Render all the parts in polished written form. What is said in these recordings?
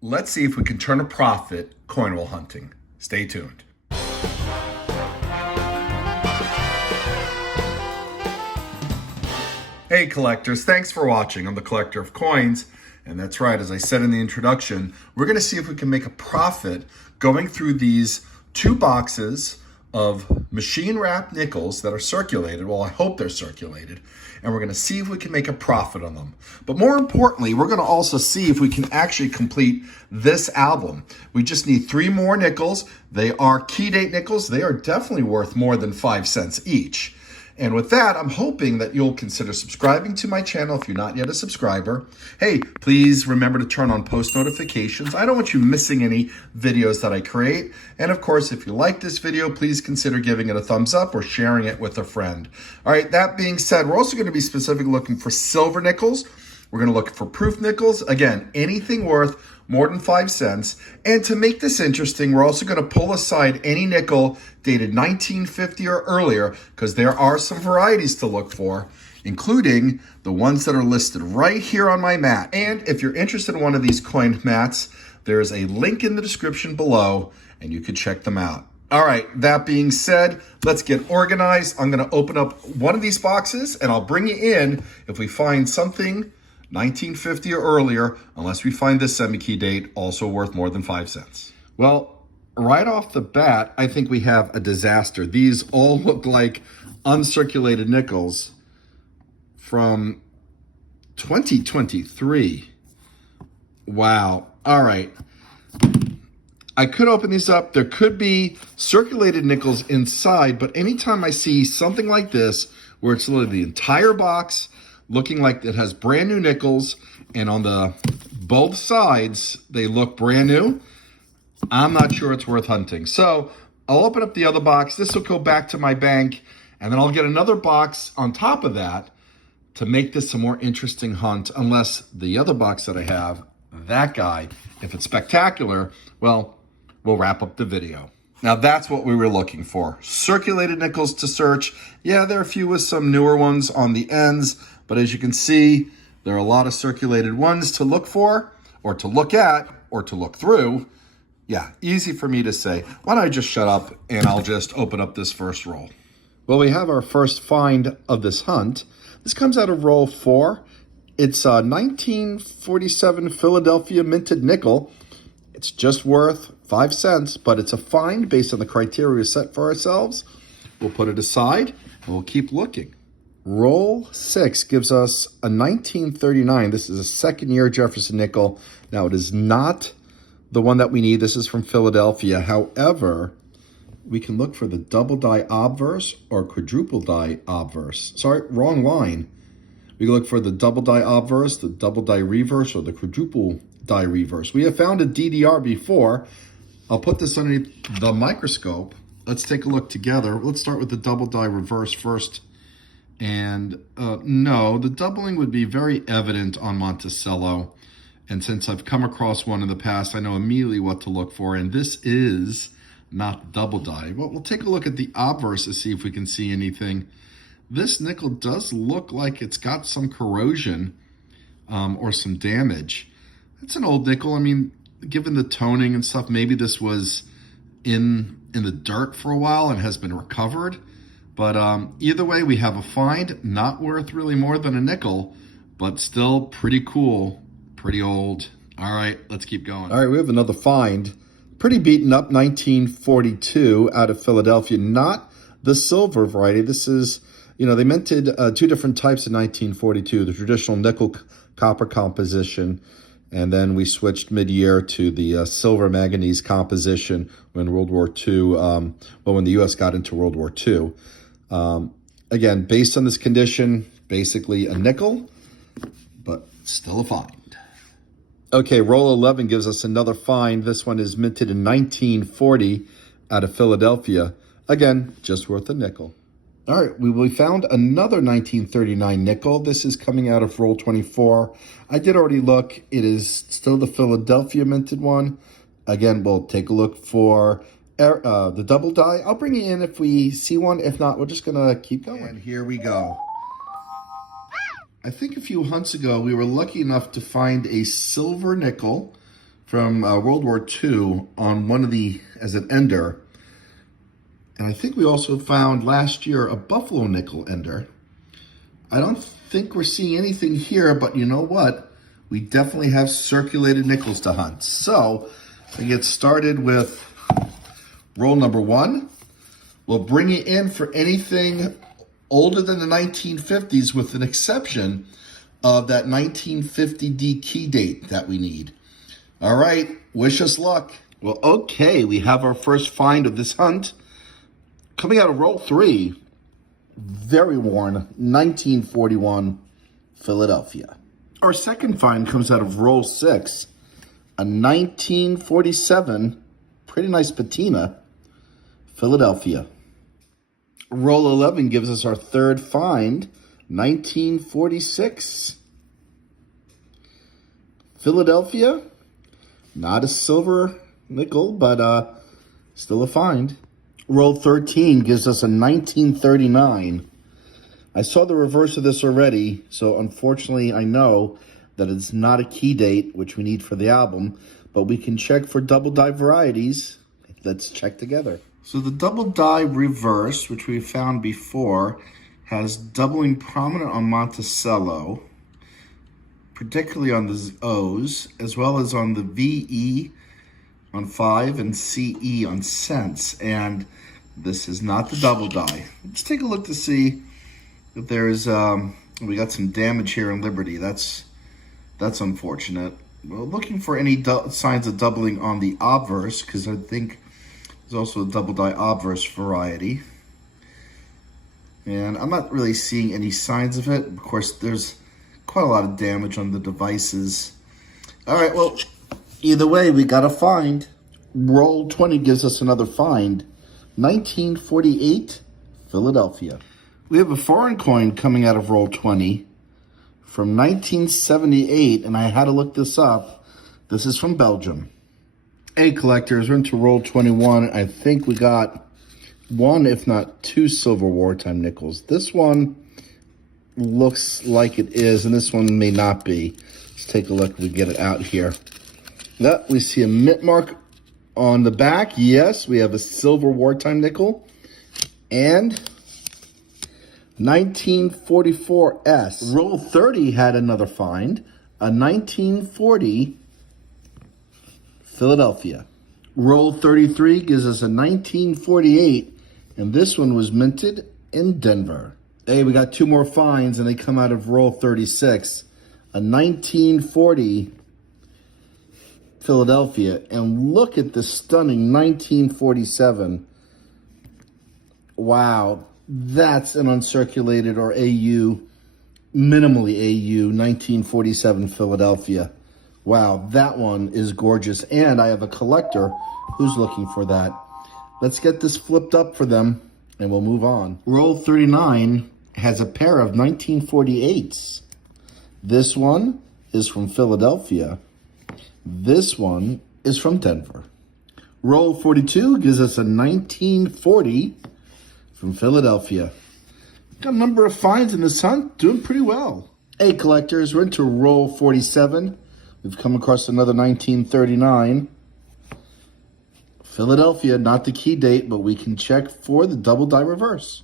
Let's see if we can turn a profit coin roll hunting. Stay tuned. Hey collectors, thanks for watching. I'm the collector of coins, and that's right, as I said in the introduction, we're going to see if we can make a profit going through these two boxes of machine wrapped nickels that are circulated. Well, I hope they're circulated, and we're going to see if we can make a profit on them. But more importantly, we're going to also see if we can actually complete this album. We just need 3 more nickels. They are key date nickels. They are definitely worth more than 5 cents each. And with that, I'm hoping that you'll consider subscribing to my channel if you're not yet a subscriber. Hey, please remember to turn on post notifications. I don't want you missing any videos that I create. And of course, if you like this video, please consider giving it a thumbs up or sharing it with a friend. All right, that being said, we're also going to be specifically looking for silver nickels. We're going to look for proof nickels. Again, anything worth more than 5 cents. And to make this interesting, we're also going to pull aside any nickel dated 1950 or earlier, because there are some varieties to look for, including the ones that are listed right here on my mat. And if you're interested in one of these coined mats, there's a link in the description below, and you can check them out. All right, that being said, let's get organized. I'm going to open up one of these boxes, and I'll bring you in if we find something 1950 or earlier, unless we find this semi-key date also worth more than 5 cents. Well, right off the bat, I think we have a disaster. These all look like uncirculated nickels from 2023. Wow. All right. I could open these up. There could be circulated nickels inside, but anytime I see something like this, where it's literally the entire box looking like it has brand new nickels, and on the both sides, they look brand new, I'm not sure it's worth hunting. So I'll open up the other box. This will go back to my bank, and then I'll get another box on top of that to make this a more interesting hunt, unless the other box that I have, that guy, if it's spectacular, well, we'll wrap up the video. Now that's what we were looking for. Circulated nickels to search. Yeah, there are a few with some newer ones on the ends, but as you can see, there are a lot of circulated ones to look for, or to look at, or to look through. Yeah, easy for me to say. Why don't I just shut up and I'll just open up this first roll. Well, we have our first find of this hunt. This comes out of roll 4. It's a 1947 Philadelphia minted nickel. It's just worth 5 cents, but it's a find based on the criteria we set for ourselves. We'll put it aside and we'll keep looking. Roll 6 gives us a 1939. This is a second-year Jefferson nickel. Now, it is not the one that we need. This is from Philadelphia. However, we can look for the double die obverse or quadruple die obverse. Sorry, wrong line. We can look for the double die obverse, the double die reverse, or the quadruple die reverse. We have found a DDR before. I'll put this underneath the microscope. Let's take a look together. Let's start with the double die reverse first. And no, the doubling would be very evident on Monticello. And since I've come across one in the past, I know immediately what to look for. And this is not double die. But we'll take a look at the obverse to see if we can see anything. This nickel does look like it's got some corrosion or some damage. It's an old nickel. I mean, given the toning and stuff, maybe this was in the dirt for a while and has been recovered. But either way, we have a find, not worth really more than a nickel, but still pretty cool, pretty old. All right, let's keep going. All right, we have another find. Pretty beaten up, 1942 out of Philadelphia. Not the silver variety. This is, they minted 2 different types in 1942, the traditional nickel copper composition, and then we switched mid-year to the silver manganese composition when World War II, when the U.S. got into World War II. Again, based on this condition, basically a nickel, but still a find. Okay, roll 11 gives us another find. This one is minted in 1940 out of Philadelphia. Again, just worth a nickel. All right, we found another 1939 nickel. This is coming out of roll 24. I did already look. It is still the Philadelphia minted one. Again, we'll take a look for the double die. I'll bring you in if we see one. If not, we're just going to keep going. And here we go. I think a few hunts ago, we were lucky enough to find a silver nickel from World War II on one of the, as an ender. And I think we also found last year a buffalo nickel ender. I don't think we're seeing anything here, but you know what? We definitely have circulated nickels to hunt. So I get started with roll number 1. We'll bring it in for anything older than the 1950s, with an exception of that 1950D key date that we need. All right, wish us luck. Well, okay, we have our first find of this hunt. Coming out of roll 3, very worn, 1941 Philadelphia. Our second find comes out of roll 6, a 1947, pretty nice patina, Philadelphia. Roll 11 gives us our third find, 1946 Philadelphia. Not a silver nickel, but still a find. Roll 13 gives us a 1939. I saw the reverse of this already, so unfortunately I know that it's not a key date, which we need for the album, but we can check for double die varieties. Let's check together. So the double die reverse, which we found before, has doubling prominent on Monticello, particularly on the O's, as well as on the VE on 5 and CE on Sense. And this is not the double die. Let's take a look to see if there's, we got some damage here in Liberty. That's unfortunate. We're looking for any signs of doubling on the obverse, because I think there's also a double die obverse variety. And I'm not really seeing any signs of it. Of course, there's quite a lot of damage on the devices. All right, well, either way, we got a find. Roll 20 gives us another find. 1948 Philadelphia. We have a foreign coin coming out of roll 20 from 1978, and I had to look this up. This is from Belgium. Hey, collectors, we're into roll 21. I think we got one, if not two, silver wartime nickels. This one looks like it is, and this one may not be. Let's take a look if we get it out here. That, we see a mint mark on the back. Yes, we have a silver wartime nickel. And 1944S. Roll 30 had another find. A 1940 Philadelphia. Roll 33 gives us a 1948, and this one was minted in Denver. Hey, we got two more finds, and they come out of roll 36. A 1940 Philadelphia, and look at the stunning 1947. Wow, that's an uncirculated or AU, minimally AU, 1947 Philadelphia. Wow, that one is gorgeous, and I have a collector who's looking for that. Let's get this flipped up for them, and we'll move on. Roll 39 has a pair of 1948s. This one is from Philadelphia. This one is from Denver. Roll 42 gives us a 1940 from Philadelphia. Got a number of finds in this hunt, doing pretty well. Hey, collectors, we're into roll 47. We've come across another 1939. Philadelphia, not the key date, but we can check for the double die reverse.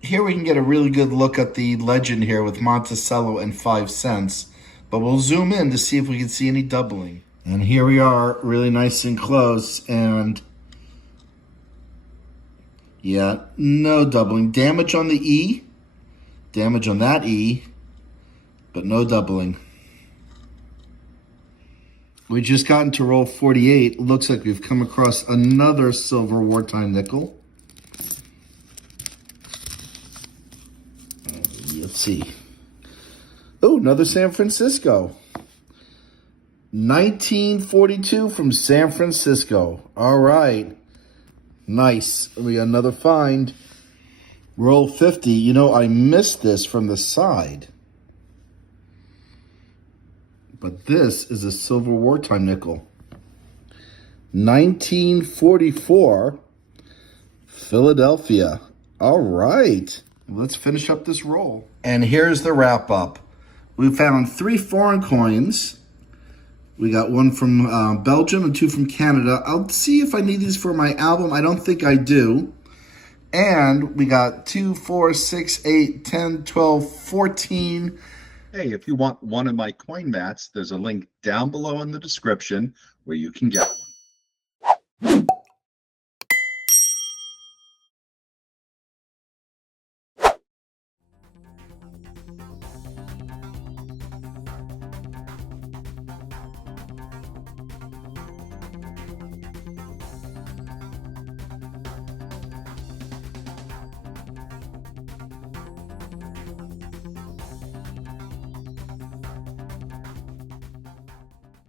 Here we can get a really good look at the legend here with Monticello and 5 cents, but we'll zoom in to see if we can see any doubling. And here we are, really nice and close, and yeah, no doubling. Damage on the E, damage on that E, but no doubling. We just got into roll 48. Looks like we've come across another silver wartime nickel. Let's see. Oh, another San Francisco. 1942 from San Francisco. All right. Nice. We got another find. Roll 50. You know, I missed this from the side. But this is a silver wartime nickel. 1944 Philadelphia. All right. Let's finish up this roll. And here's the wrap up. We found 3 foreign coins We got one from Belgium and two from Canada. I'll see if I need these for my album. I don't think I do. And we got 2, 4, 6, 8, 10, 12, 14. Hey, if you want one of my coin mats, there's a link down below in the description where you can get one.